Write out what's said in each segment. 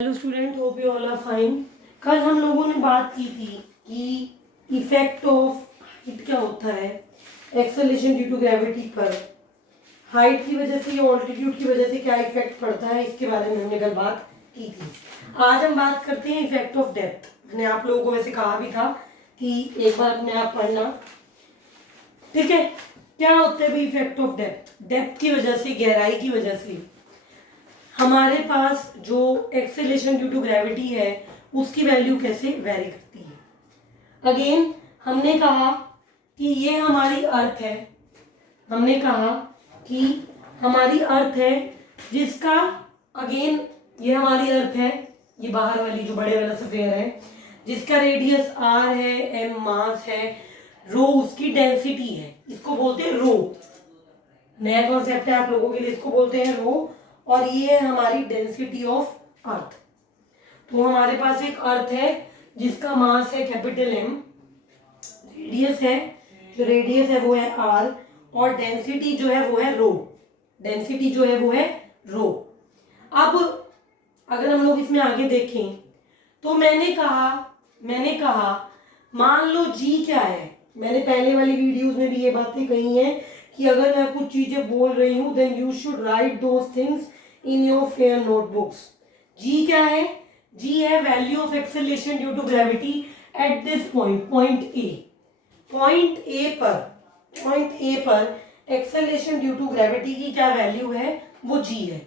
Hello student, hope you all are fine. कल हम लोगों ने बात की थी कि इफेक्ट ऑफ हाइट क्या होता है एक्सेलरेशन ड्यू टू ग्रेविटी पर। हाइट की वजह से या ऑल्टीट्यूड की वजह से क्या इफेक्ट पड़ता है, इसके बारे में हमने कल बात की थी। आज हम बात करते हैं इफेक्ट ऑफ डेप्थ। मैंने आप लोगों को वैसे कहा भी था कि एक बार अपने आप पढ़ना, ठीक है। क्या होता है भाई इफेक्ट ऑफ डेप्थ? डेप्थ की वजह से, गहराई की वजह से हमारे पास जो एक्सेलरेशन ड्यू टू ग्रेविटी है उसकी वैल्यू कैसे वेरी करती है। अगेन हमने कहा कि ये हमारी अर्थ है, हमने कहा कि हमारी अर्थ है जिसका, अगेन ये हमारी अर्थ है, ये बाहर वाली जो बड़े वाला सफेयर है जिसका रेडियस आर है, एम मास है, रो उसकी डेंसिटी है, इसको बोलते हैं रो। नया कॉन्सेप्ट है आप लोगों के लिए, इसको बोलते हैं रो। और ये है हमारी डेंसिटी ऑफ अर्थ। तो हमारे पास एक अर्थ है जिसका मास है कैपिटल एम, रेडियस है, जो रेडियस है वो है आर, और डेंसिटी जो है वो है रो। डेंसिटी जो है वो है रो। अब अगर हम लोग इसमें आगे देखें तो मैंने कहा मान लो जी क्या है। मैंने पहले वाली वीडियोस में भी ये बातें कही हैं कि अगर मैं कुछ चीजें बोल रही हूं then you should write those things in your fair notebooks. G क्या है? जी है value of acceleration due to gravity at this point, point A. Point A पर एक्सेलरेशन ड्यू टू ग्रेविटी की क्या वैल्यू है? वो जी है।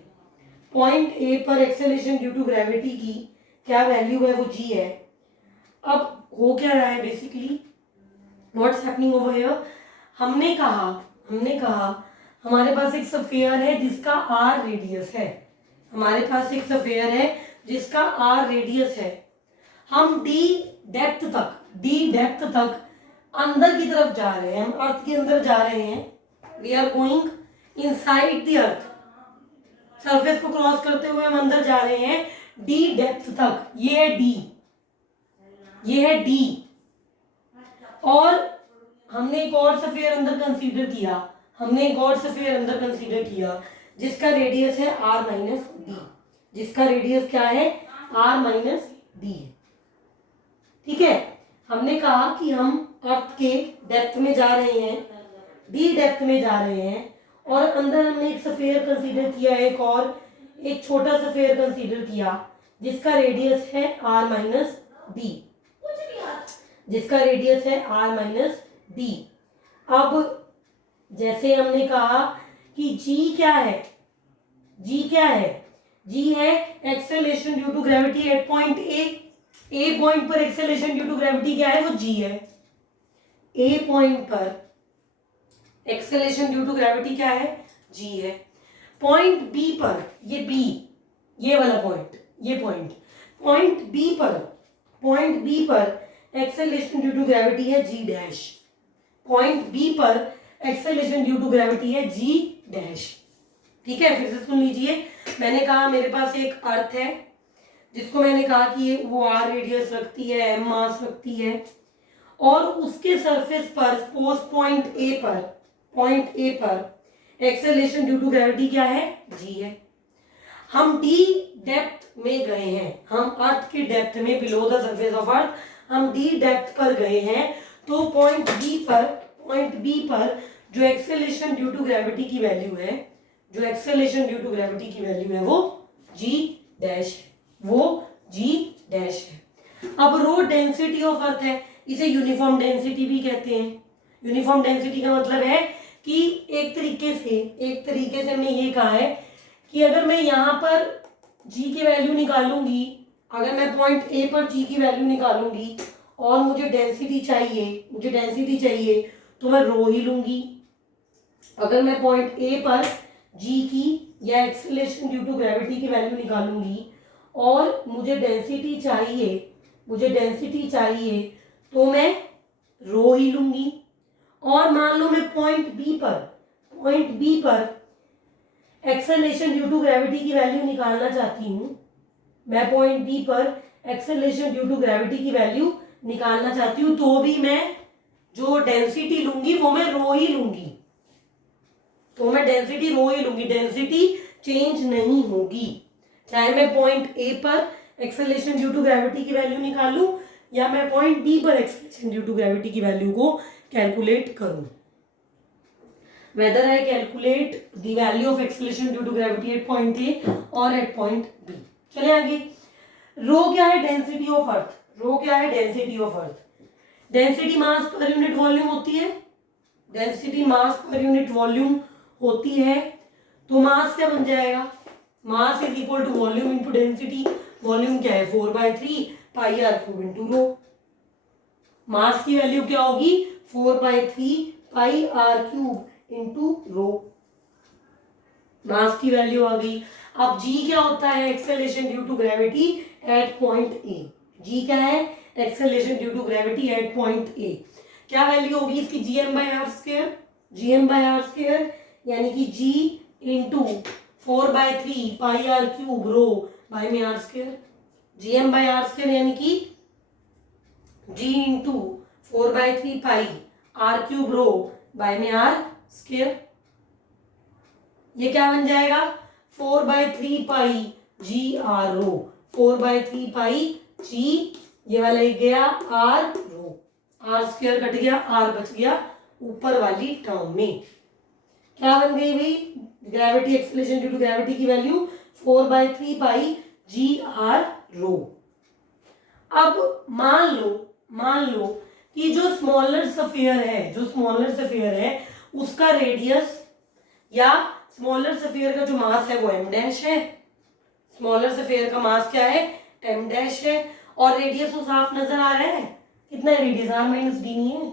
Point A पर एक्सेलरेशन ड्यू टू ग्रेविटी की क्या वैल्यू है? वो जी है। अब हो क्या रहा है basically, what's happening over here? हमने कहा हमारे पास एक स्फीयर है जिसका आर रेडियस है। हमारे पास एक स्फीयर है जिसका आर रेडियस है। हम डी डेप्थ तक अंदर की तरफ जा रहे हैं, हम अर्थ के अंदर जा रहे हैं। We are going inside the earth. Surface को क्रॉस करते हुए हम अंदर जा रहे हैं डी डेप्थ तक। ये है डी। और हमने एक और स्फीयर अंदर कंसीडर किया जिसका रेडियस है आर माइनस डी। जिसका रेडियस क्या है? R minus d. ठीक है, हमने कहा कि हम अर्थ के डेप्थ में जा रहे हैं, डी डेप्थ में जा रहे हैं, और अंदर हमने एक स्फीयर कंसीडर किया, एक छोटा स्फीयर कंसीडर किया जिसका रेडियस है आर माइनस डी। अब जैसे हमने कहा कि जी क्या है? जी है acceleration due to gravity at point A point पर एक्सेलरेशन ड्यू टू ग्रेविटी क्या है? वो जी है। ए पॉइंट पर एक्सेलरेशन ड्यू टू ग्रेविटी क्या है? जी है। पॉइंट बी पर, ये वाला पॉइंट, पॉइंट बी पर एक्सेलरेशन ड्यू टू ग्रेविटी है जी डैश। पॉइंट बी पर एक्सेलरेशन ड्यू टू ग्रेविटी है जी डैश। ठीक है, फिर से सुन लीजिए। मैंने कहा मेरे पास एक अर्थ है जिसको मैंने कहा कि वो आर रेडियस रखती है, एम मास रखती है, और उसके सरफेस पर सपोज पॉइंट ए पर एक्सेलरेशन ड्यू टू ग्रेविटी क्या है? जी है। हम डी डेप्थ में गए हैं, हम अर्थ के डेप्थ में, below the surface of earth हम डी डेप्थ पर गए हैं। तो पॉइंट बी पर जो एक्सेलरेशन ड्यू टू ग्रेविटी की वैल्यू है, वो जी डैश है। अब रो डेंसिटी ऑफ अर्थ है, इसे यूनिफॉर्म डेंसिटी भी कहते हैं। यूनिफॉर्म डेंसिटी का मतलब है कि एक तरीके से हमने ये कहा है कि अगर मैं यहाँ पर जी की वैल्यू निकालूंगी, अगर मैं पॉइंट ए पर जी की वैल्यू निकालूंगी और मुझे डेंसिटी चाहिए तो मैं रो ही लूंगी। अगर मैं पॉइंट ए पर जी की या एक्सेलरेशन ड्यू टू ग्रेविटी की वैल्यू निकालूंगी और मुझे डेंसिटी चाहिए तो मैं रो ही लूंगी। और मान लो मैं पॉइंट बी पर एक्सेलरेशन ड्यू टू ग्रेविटी की वैल्यू निकालना चाहती हूँ, तो भी मैं जो डेंसिटी लूंगी वो मैं रो ही लूंगी। डेंसिटी चेंज नहीं होगी, चाहे मैं पॉइंट ए पर एक्सेलरेशन ड्यू टू ग्रेविटी की वैल्यू निकालूं या मैं पॉइंट डी पर एक्सेलरेशन ड्यू टू ग्रेविटी की वैल्यू को कैलकुलेट करूं। Whether I calculate the value of acceleration due to gravity at point A or at point B। चले आगे। रो क्या है? Density of earth. रो क्या है? Density of earth. Density mass per unit volume होती है। Density mass per unit volume होती है तो मास क्या बन जाएगा? Mass is equal to volume into density. Volume क्या है? 4/3 pi R cube into rho. Mass की वैल्यू क्या होगी? 4/3 pi R cube into rho. Mass की वैल्यू आ गई। अब जी क्या होता है? Acceleration due to gravity at point A. G क्या है? Acceleration due to gravity at point A. क्या वैल्यू होगी इसकी? gm/r²। gm/r² यानी कि g into 4/3 pi R cube rho by में r²। gm/r² यानी कि g into 4/3 pi R cube rho by में r²। ये क्या बन जाएगा? 4/3 पाई जी आर रो। 4/3 पाई जी, ये वाला एक गया आर रो, r² कट गया, r बच गया ऊपर वाली टर्म में। क्या बन गई भाई? Gravity acceleration due to gravity की value 4/3 pi G R rho. अब मान लो कि जो स्मॉलर सफियर है उसका रेडियस या स्मॉलर सफियर का जो मास है वो एम डैश है। स्मॉलर सफियर का मास क्या है? एम डैश है। और रेडियस तो साफ नजर आ रहा है। कितना है रेडियस? r - d नहीं है।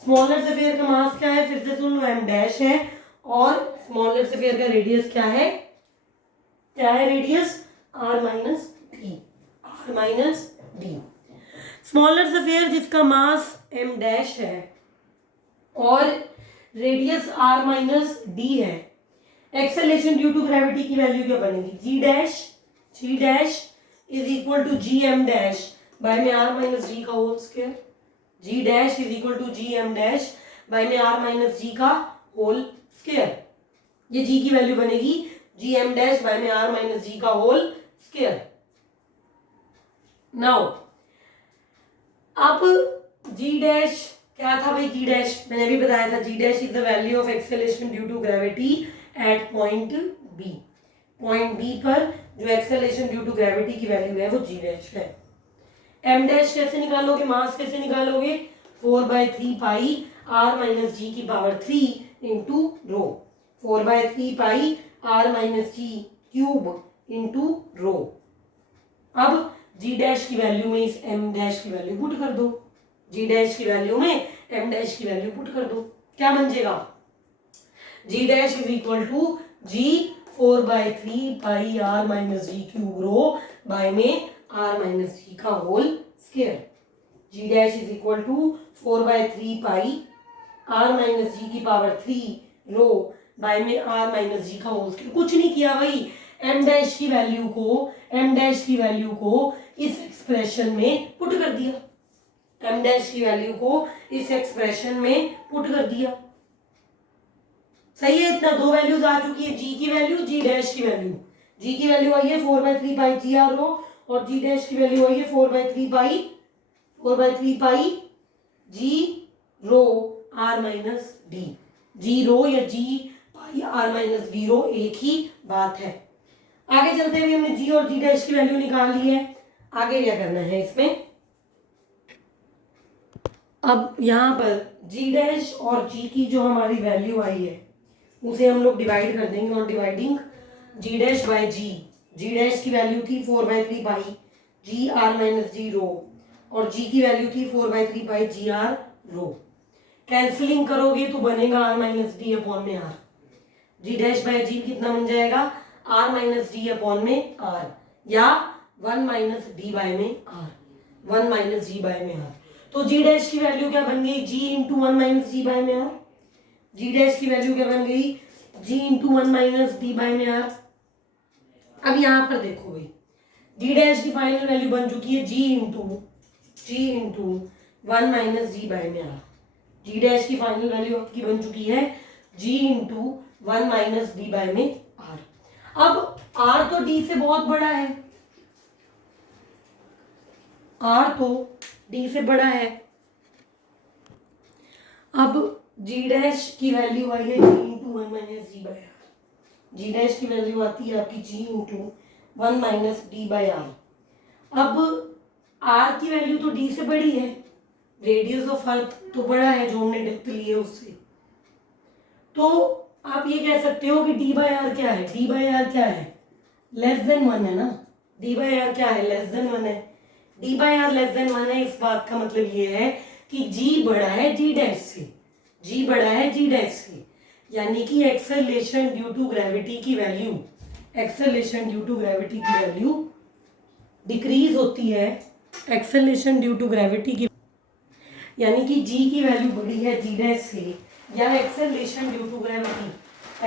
स्मॉलर सफियर का मास क्या है? फिर से सुन लो, एम डैश है। और स्मॉलर सफियर का रेडियस क्या है? Radius r - d। Smaller sphere जिसका मास एम डैश है और रेडियस r - d है, एक्सेलरेशन ड्यू टू ग्रेविटी की वैल्यू क्या बनेगी? g dash is equal to G M dash by में r - d का whole square. g dash is equal to G M dash by में r - d का whole square. ये g की value बनेगी जी एम डैश बाय में r - d का whole square. Now अब g डैश क्या था भाई? जी डैश मैंने अभी बताया था। G dash is the value of acceleration due to gravity at point B. Point B पर जो एक्सेलरेशन ड्यू टू ग्रेविटी की वैल्यू है वो जी डैश है। एम डैश कैसे निकालोगे? मास कैसे निकालोगे? 4/3 पाई r - g की power 3 into rho. 4/3 pi r - g cube into rho. अब जी डैश की वैल्यू में इस एम डैश की वैल्यू पुट कर दो। जी डैश की वैल्यू में एम डैश की वैल्यू पुट कर दो। क्या बन जाएगा? G dash is equal to g 4/3 pi r - g cube rho by में r - g का whole square. G dash is equal to 4/3 pi r - g की पावर 3 रो बाय में r - g का होल स्क्वायर। कुछ नहीं किया भाई, M dash की वैल्यू को इस एक्सप्रेशन में पुट कर दिया। एम डैश की वैल्यू को इस एक्सप्रेशन में पुट कर दिया। सही है? इतना दो वैल्यूज आ चुकी है, जी की वैल्यू, जी डैश की वैल्यू। जी की वैल्यू आई है 4/3 पाई जी आर रो और जी डैश की वैल्यू आई है 4/3 पाई जी रो r - d। जी रो या जी पाई r - d रो एक ही बात है। आगे चलते हुए हमने जी और जी डैश की वैल्यू निकाल ली है। आगे क्या करना है इसमें? अब यहाँ पर जी डैश और जी की जो हमारी वैल्यू आई है उसे हम लोग डिवाइड कर देंगे on dividing G dash by G. G dash की वैल्यू थी 4/3 पाई जी r - d रो और जी की वैल्यू थी 4/3 पाई जी आर रो। कैंसिलिंग करोगे तो बनेगा r - d अपॉन में r। जी डैश बाय जी कितना बन जाएगा? r - d अपॉन में r या 1 - d बाय में r। 1 - d बाय में r। तो जी डैश की वैल्यू क्या बन गई? जी इंटू 1 - d बाय में r। जी डैश की वैल्यू क्या बन गई? जी इंटू 1 - d बाय में r। अब यहां पर देखो भाई, जी डैश की फाइनल वैल्यू बन चुकी है जी इंटू 1 - d बाय में r। जी डैश की फाइनल वैल्यू आपकी बन चुकी है जी इंटू 1 - d बाय में r। अब r तो d से बहुत बड़ा है आर तो डी से बड़ा है। अब जी डैश की वैल्यू आई है g into one minus d by r. G dash की वैल्यू आती है आपकी g into one minus d by r. अब आर की वैल्यू तो डी से बड़ी है, रेडियस ऑफ अर्थ तो बड़ा है जो हमने डेप्थ ली है उससे, तो आप ये कह सकते हो कि डी बाई आर क्या है, डी बाई आर क्या है, लेस देन वन है ना, डी बाई आर क्या है, लेस देन वन है। D by R less than one है, इस बात का मतलब ये है कि जी बड़ा है जी डैश से, जी बड़ा है जी डैश से, यानी कि एक्सेलरेशन ड्यू टू ग्रेविटी की value, acceleration due to gravity की वैल्यू डिक्रीज होती है, एक्सेलरेशन ड्यू टू ग्रेविटी की, यानी कि जी की वैल्यू बड़ी है जी डैश से, या acceleration due to gravity,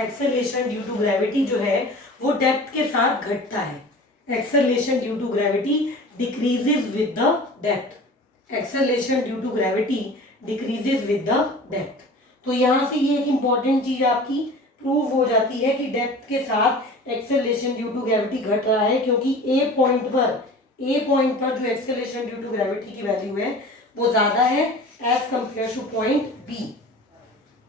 acceleration due to gravity जो है वो डेप्थ के साथ घटता है। Acceleration due to gravity decreases with the depth, acceleration due to gravity decreases with the depth. तो यहाँ से ये एक इंपॉर्टेंट चीज आपकी प्रूव हो जाती है कि डेप्थ के साथ एक्सेलरेशन ड्यू टू ग्रेविटी घट रहा है, क्योंकि ए पॉइंट पर जो एक्सेलरेशन ड्यू टू ग्रेविटी की वैल्यू है वो ज्यादा है as compare to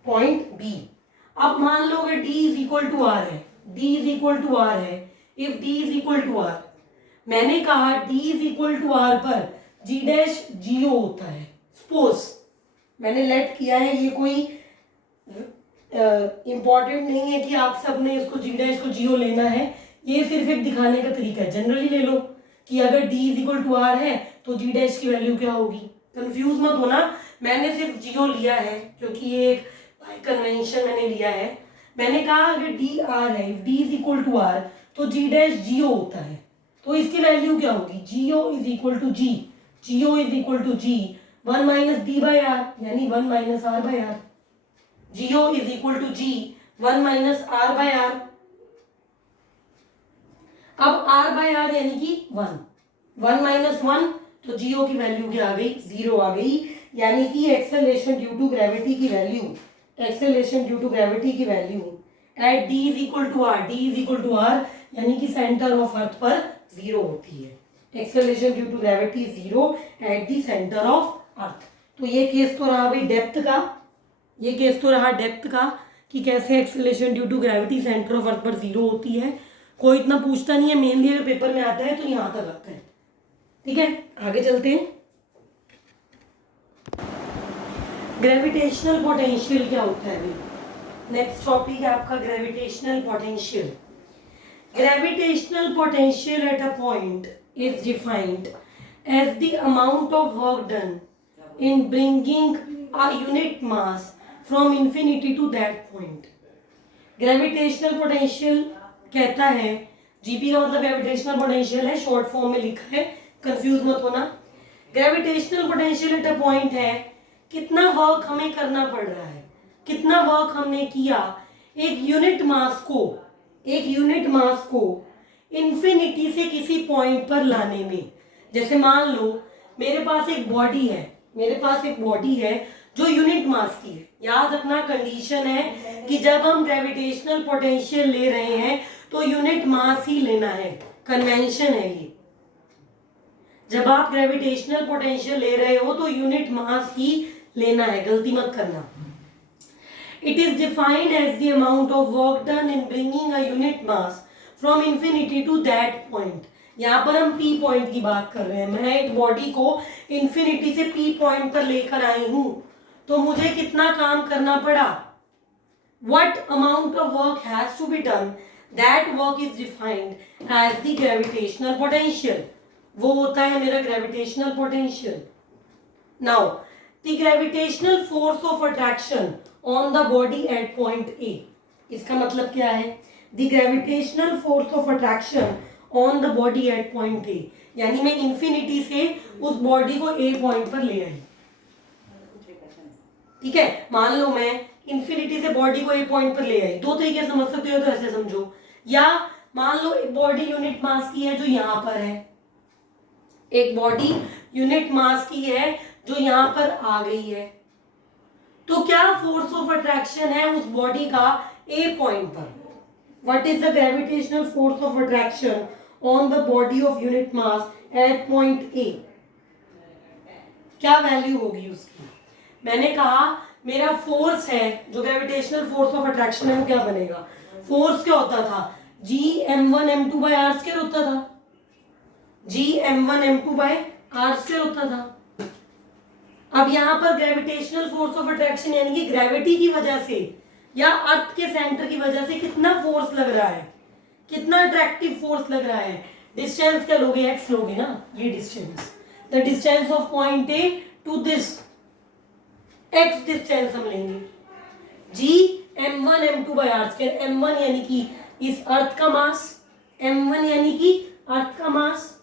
point B. अब मान लो अगर d is equal to are है, d is equal to are है, if d is equal to r, मैंने कहा d is equal to r पर g डैश जीरो होता है। सपोज मैंने लेट किया है, ये कोई इंपॉर्टेंट नहीं है कि आप सबने इसको g डैश को जीरो लेना है, ये सिर्फ एक दिखाने का तरीका है। जनरली ले लो कि अगर d is equal to are है तो g डैश की वैल्यू क्या होगी, कंफ्यूज मत होना, मैंने सिर्फ जीरो लिया है क्योंकि ये एक बाय कन्वेंशन मैंने लिया है। मैंने कहा अगर डी आर है, if D is equal to R तो जी डैश जीओ होता है, तो इसकी वैल्यू क्या होगी, g o is equal to g, g o is equal to g one minus d by r, यानी one minus r by r, g o is equal to g one minus r by r. अब r by r यानी कि one, one minus one तो जीओ की value क्या आ गई, zero आ गई, यानी कि एक्सेलरेशन ड्यू टू ग्रेविटी की value, acceleration due to gravity की value at d is equal to r, d is equal to r यानी कि सेंटर ऑफ अर्थ पर जीरो होती है। Acceleration due to gravity zero at the centre of earth. तो ये case तो रहा भाई डेप्थ का, ये केस तो रहा डेप्थ का कि कैसे acceleration due to gravity centre of earth पर जीरो होती है। कोई इतना पूछता नहीं है, मेनली अगर पेपर में आता है तो यहाँ तक आता है। ठीक है, आगे चलते हैं। ग्रेविटेशनल पोटेंशियल क्या होता है? नेक्स्ट टॉपिक है आपका gravitational potential. Gravitational potential at a point is defined as the amount of work done in bringing a unit mass from infinity to that point. Gravitational potential कहता है, GP का मतलब gravitational potential है, short form में लिखा है, confuse मत होना। Gravitational potential at a point है कितना वर्क हमें करना पड़ रहा है, कितना वर्क हमने किया एक यूनिट मास को इंफिनिटी से किसी पॉइंट पर लाने में। जैसे मान लो मेरे पास एक बॉडी है जो यूनिट मास की है। याद रखना कंडीशन है कि जब हम ग्रेविटेशनल पोटेंशियल ले रहे हैं तो यूनिट मास ही लेना है, कन्वेंशन है ये। जब आप ग्रेविटेशनल पोटेंशियल ले रहे हो तो यूनिट मास ही लेना है, गलती मत करना। It is defined as the amount of work done in bringing a unit mass from infinity to that point. यहाँ पर हम पी पॉइंट की बात कर रहे हैं। मैं एक बॉडी को इंफिनिटी से पी पॉइंट पर लेकर आई हूं तो मुझे कितना काम करना पड़ा, what amount of work has to be done, that work is defined as the gravitational potential। वो होता है मेरा gravitational potential। Now the gravitational force of attraction on the body at point A, इसका मतलब क्या है, the gravitational force of attraction on the body at point A, यानी मैं इंफिनिटी से उस बॉडी को A पॉइंट पर ले आई। ठीक है, मान लो मैं इंफिनिटी से बॉडी को A पॉइंट पर ले आई, दो तरीके से समझ सकते हो, तो ऐसे समझो, या मान लो एक बॉडी यूनिट मास की है जो यहां पर है, एक बॉडी यूनिट मास की है जो यहां पर आ गई है, तो क्या फोर्स ऑफ अट्रैक्शन है उस बॉडी का ए पॉइंट पर। What is the gravitational force of attraction on the body of unit mass at point A. क्या वैल्यू होगी उसकी। मैंने कहा मेरा फोर्स है, जो ग्रेविटेशनल फोर्स ऑफ अट्रैक्शन है वो क्या बनेगा, फोर्स क्या होता था, G m1m2/r² होता था, G m1m2/r² होता था। अब यहां पर ग्रेविटेशनल फोर्स ऑफ अट्रैक्शन यानी कि ग्रेविटी की वजह से या अर्थ के सेंटर की वजह से कितना फोर्स लग रहा है, कितना अट्रैक्टिव फोर्स लग रहा है। डिस्टेंस क्या लोगे, x लोगे ना, ये distance, the distance of point A to this, x distance हम लेंगे। G m1m2/r², m1 यानी कि इस अर्थ का मास, m1 यानी कि अर्थ का मास,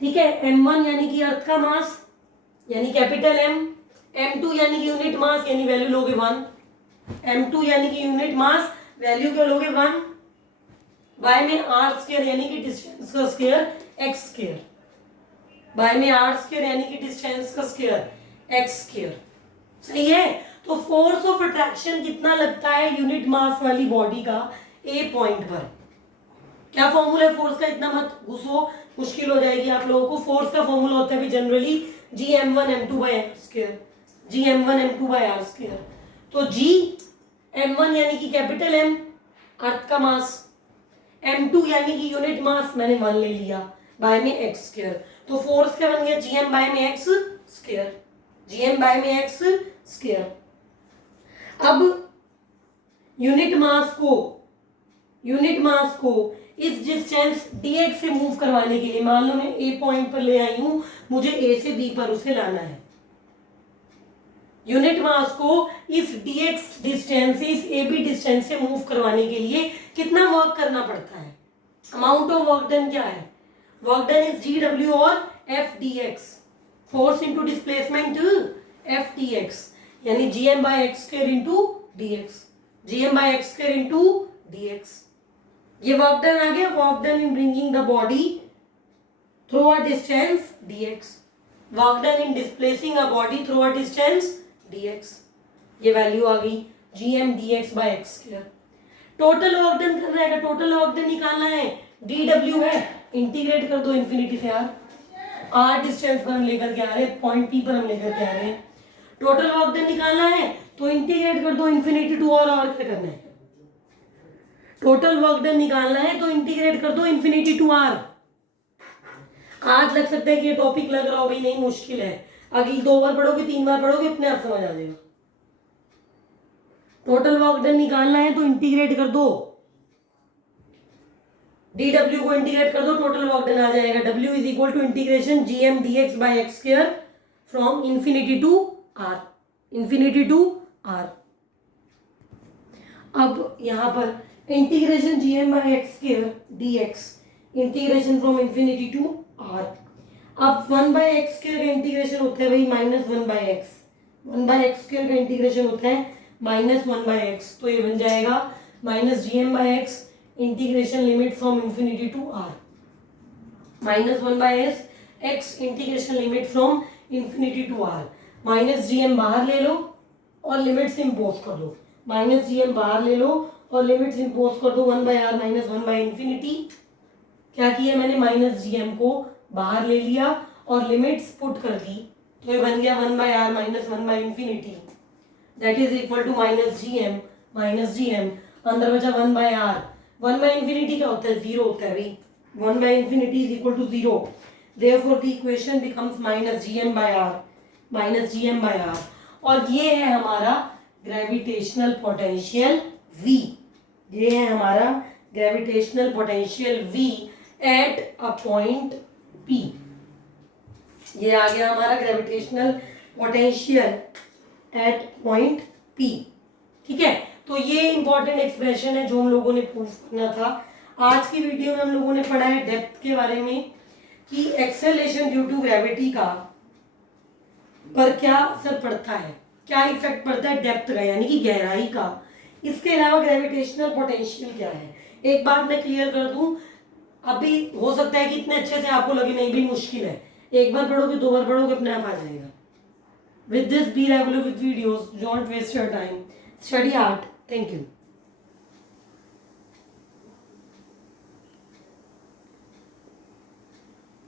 ठीक है, m1 यानी कि अर्थ का मास यानी कैपिटल M, m2 यानी कि यूनिट मास यानी वैल्यू लोगे 1, m2 यानी कि यूनिट मास वैल्यू क्या लोगे 1, बाय में r² यानी कि डिस्टेंस का स्क्वायर x², बाय में r² यानी कि डिस्टेंस का स्क्वायर x²। सही है। तो फोर्स ऑफ अट्रैक्शन कितना लगता है यूनिट मास वाली बॉडी का ए पॉइंट पर। क्या फॉर्मूला है फोर्स का, इतना मत घुसो, मुश्किल हो जाएगी आप लोगों को। फोर्स का फॉर्मूला होता है जनरली Gm1m2/r², Gm1m2/r²। तो Gm1 यानी कि कैपिटल M, अर्थ का मास, m2 यानी कि यूनिट मास, मैंने 1 ले लिया, बाय में x²। तो फोर्स क्या बन गया, Gm बाय में x², Gm बाय में x²। अब यूनिट मास को इस डिस्टेंस dx से मूव करवाने के लिए, मान लो मैं ए पॉइंट पर ले आई हूं, मुझे ए से बी पर उसे लाना है। यूनिट मास को इस dx डिस्टेंस से, इस ए बी डिस्टेंस से मूव करवाने के लिए कितना वर्क करना पड़ता है, अमाउंट ऑफ वर्क डन क्या है, वर्क डन इज GW और FDX, force into displacement FDX, यानी Gm/x² into dx, Gm/x² into dx। ये वर्क डन आ गया, work done in bringing the body through a distance dx, work done in displacing a body through a distance dx। ये value आ गई Gm dx/x²। Total work done करना है, total work done निकालना है, dw है, integrate कर दो इन्फिनिटी से r डिस्टेंस पर हम लेकर के आ रहे हैं, पॉइंट P पर हम लेकर के आ रहे हैं। टोटल वर्क डन निकालना है तो इंटीग्रेट कर दो इन्फिनिटी टू और क्या करना है, टोटल वर्क डन निकालना है तो इंटीग्रेट कर दो इन्फिनिटी टू r। आज लग सकता है कि ये टॉपिक लग रहा हो भाई नहीं मुश्किल है, अगली 2 बार पढ़ोगे 3 बार पढ़ोगे अपने आप समझ आ जाएगा। टोटल वर्क डन निकालना है तो इंटीग्रेट कर दो, dw को इंटीग्रेट कर दो, टोटल वर्क डन आ जाएगा, w is equal to integration Gm dx/x² from infinity to r, infinity to r। अब यहां पर integration Gm/x² dx, integration from infinity to r। अब 1/x² का इंटीग्रेशन होता है भाई -1/x, 1/x² का इंटीग्रेशन होता है -1/x, तो ये बन जाएगा -Gm/x integration limit from infinity to r, -1/x integration limit from infinity to r। -Gm बाहर ले लो और लिमिट्स इंपोज कर दो, -Gm बाहर ले लो और लिमिट्स इंपोज कर दो, 1/r -1/infinity। क्या किया मैंने, -Gm को बाहर ले लिया और लिमिट्स पुट कर दी, तो ये बन गया 1/r -1/infinity, that is equal to -Gm अंदर बचा 1/r, 1/infinity क्या होता है, 0 होता है भाई, 1/infinity is equal to 0, therefore the equation becomes -Gm/r। और ये है हमारा ग्रेविटेशनल पोटेंशियल V, ये है हमारा gravitational potential V eight a point P। ये आ गया हमारा gravitational potential eight point P। ठीक है, तो ये इंपॉर्टेंट एक्सप्रेशन है जो हम लोगों ने प्रूव करना था। आज की वीडियो में हम लोगों ने पढ़ा है डेप्थ के बारे में कि एक्सेलरेशन ड्यू टू ग्रेविटी का पर क्या असर पड़ता है, क्या इफेक्ट पड़ता है डेप्थ का यानी कि गहराई का। इसके अलावा ग्रेविटेशनल पोटेंशियल क्या है, एक बात मैं क्लियर कर दूं, अभी हो सकता है कि इतने अच्छे से आपको लगे नहीं भी मुश्किल है, एक बार पढ़ोगे 2 बार पढ़ोगे अपने आप आ जाएगा। With this be regular with videos, don't waste your time, study hard. Thank you.